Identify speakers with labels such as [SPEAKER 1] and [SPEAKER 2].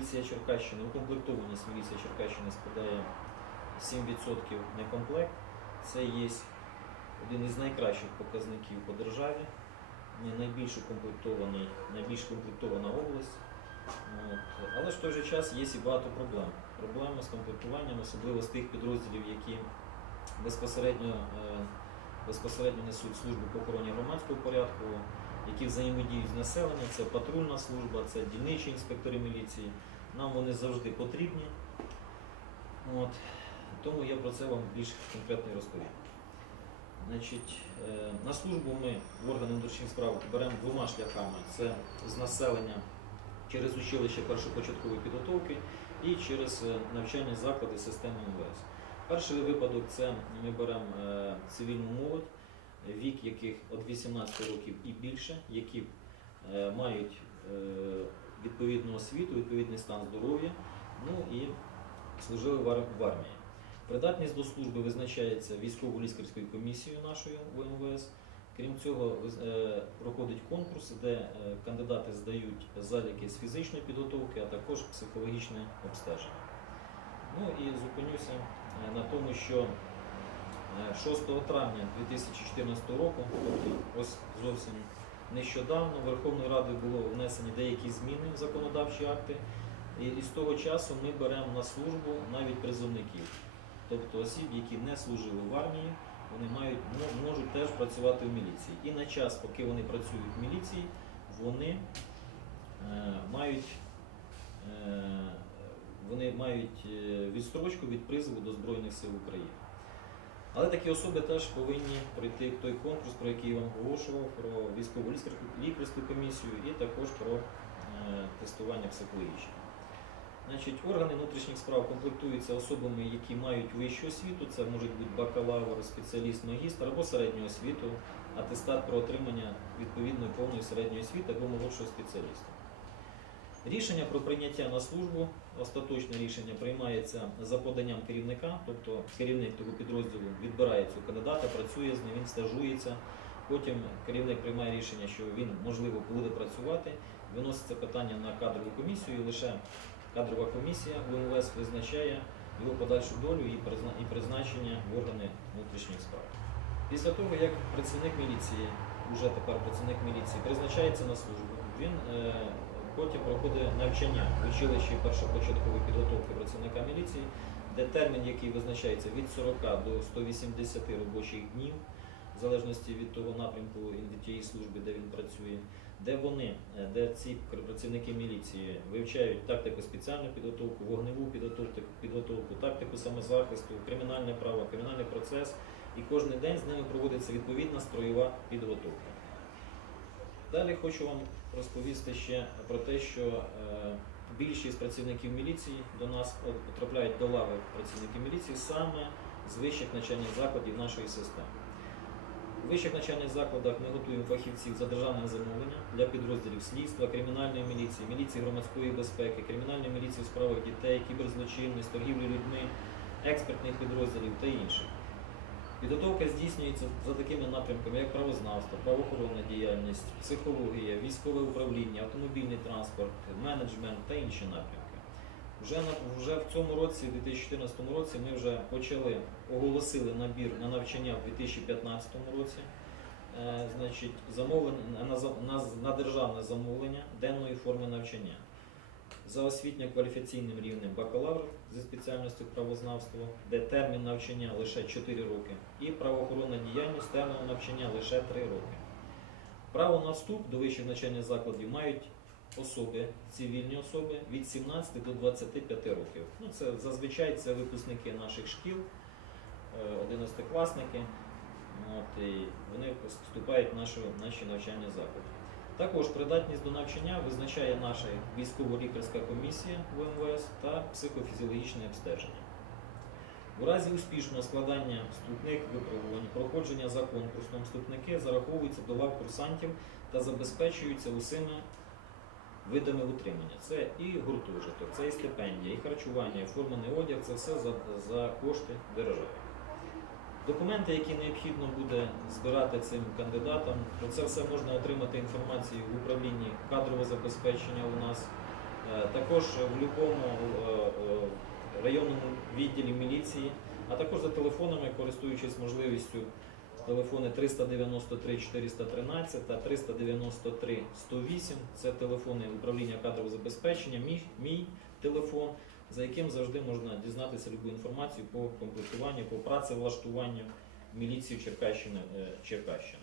[SPEAKER 1] міліція Черкащини, укомплектованість міліції Черкащини складає 7% некомплект. Це є один із найкращих показників по державі. Найбільш укомплектований, найбільш комплектована область. От. Але ж в той же час є і багато проблем. Проблеми з комплектуванням, особливо з тих підрозділів, які безпосередньо, е, безпосередньо несуть службу по охороні громадського порядку, які взаємодіють з населенням, це патрульна служба, це дільничі інспектори міліції. Нам вони завжди потрібні. От. Тому я про це вам більш конкретно розповім. Значить, е, на службу ми в органи внутрішніх справ беремо двома шляхами: це з населення через училище першопочаткової підготовки і через е, навчальні заклади системи МВС. Перший випадок це ми беремо е, цивільну молодь, вік яких від 18 років і більше, які е, мають е, відповідну освіту, відповідний стан здоров'я, ну і служили в армії. Придатність до служби визначається військово-лікарською комісією нашою в МВС. Крім цього, е, проходить конкурс, де кандидати здають заліки з фізичної підготовки, а також психологічне обстеження. Ну і зупинюся на тому, що 6 травня 2014 року, тобто ось зовсім нещодавно, Верховною Радою було внесені деякі зміни в законодавчі акти, і, і з того часу ми беремо на службу навіть призовників, тобто осіб, які не служили в армії, вони мають, можуть теж працювати в міліції. І на час, поки вони працюють в міліції, вони е, мають, е, вони мають е, відстрочку від призову до Збройних сил України. Але такі особи теж повинні пройти той конкурс, про який я вам оголошував, про військову лікарську- комісію і також про е, тестування психологічне. Значить, органи внутрішніх справ комплектуються особами, які мають вищу освіту, це можуть бути бакалавр, спеціаліст, магістр або середню освіту, атестат про отримання відповідної повної середньої освіти або молодшого спеціаліста. Рішення про прийняття на службу, остаточне рішення приймається за поданням керівника, тобто керівник того підрозділу відбирає цього кандидата, працює з ним, він стажується. Потім керівник приймає рішення, що він можливо буде працювати, виноситься питання на кадрову комісію, і лише кадрова комісія УМВС визначає його подальшу долю і призначення в органи внутрішніх справ. Після того, як працівник міліції, уже тепер працівник міліції, призначається на службу, він е, потім проходить навчання в училищі першопочаткової підготовки працівника міліції, де термін, який визначається від 40 до 180 робочих днів, в залежності від того напрямку від тієї служби, де він працює, де вони, е, де ці працівники міліції вивчають тактику спеціальну підготовку, вогневу підготовку, підготовку, тактику самозахисту, кримінальне право, кримінальний процес, і кожен день з ними проводиться відповідна строєва підготовка. Далі хочу вам розповісти ще про те, що е, більшість працівників міліції до нас потрапляють до лави працівників міліції саме з вищих навчальних закладів нашої системи. У вищих навчальних закладах ми готуємо фахівців за державне замовлення для підрозділів слідства, кримінальної міліції, міліції громадської безпеки, кримінальної міліції у справах дітей, кіберзлочинність, торгівлі людьми, експертних підрозділів та інших. Підготовка здійснюється за такими напрямками, як правознавство, правоохоронна діяльність, психологія, військове управління, автомобільний транспорт, менеджмент та інші напрямки. Вже, вже в цьому році, в 2014 році, ми вже почали, оголосили набір на навчання в 2015 році. Е, значить, замовлення на, на, на державне замовлення денної форми навчання за освітньо-кваліфікаційним рівнем бакалавр зі спеціальністю правознавство, де термін навчання лише 4 роки, і правоохоронна діяльність терміном навчання лише 3 роки. Право на вступ до вищих навчальних закладів мають особи, цивільні особи від 17 до 25 років. Ну, це зазвичай це випускники наших шкіл, е, 11-класники. От, і вони вступають в наші навчальні заклади. Також придатність до навчання визначає наша військово-лікарська комісія в МВС та психофізіологічне обстеження. У разі успішного складання вступних випробувань, проходження за конкурсом вступники зараховуються до лав курсантів та забезпечуються усіма видами утримання. Це і гуртожиток, це і стипендія, і харчування, і форманий одяг це все за, за кошти держави. Документи, які необхідно буде збирати цим кандидатам, про це все можна отримати інформацію в управлінні кадрового забезпечення у нас. Е, Також в будь-якому е, е, районному відділі міліції, а також за телефонами, користуючись можливістю, телефони 393 413 та 393 108. Це телефони управління кадрового забезпечення, мій, мій телефон, за яким завжди можна дізнатися любу інформацію по комплектуванню, по працевлаштуванню міліції Черкащини. е, Черкащини.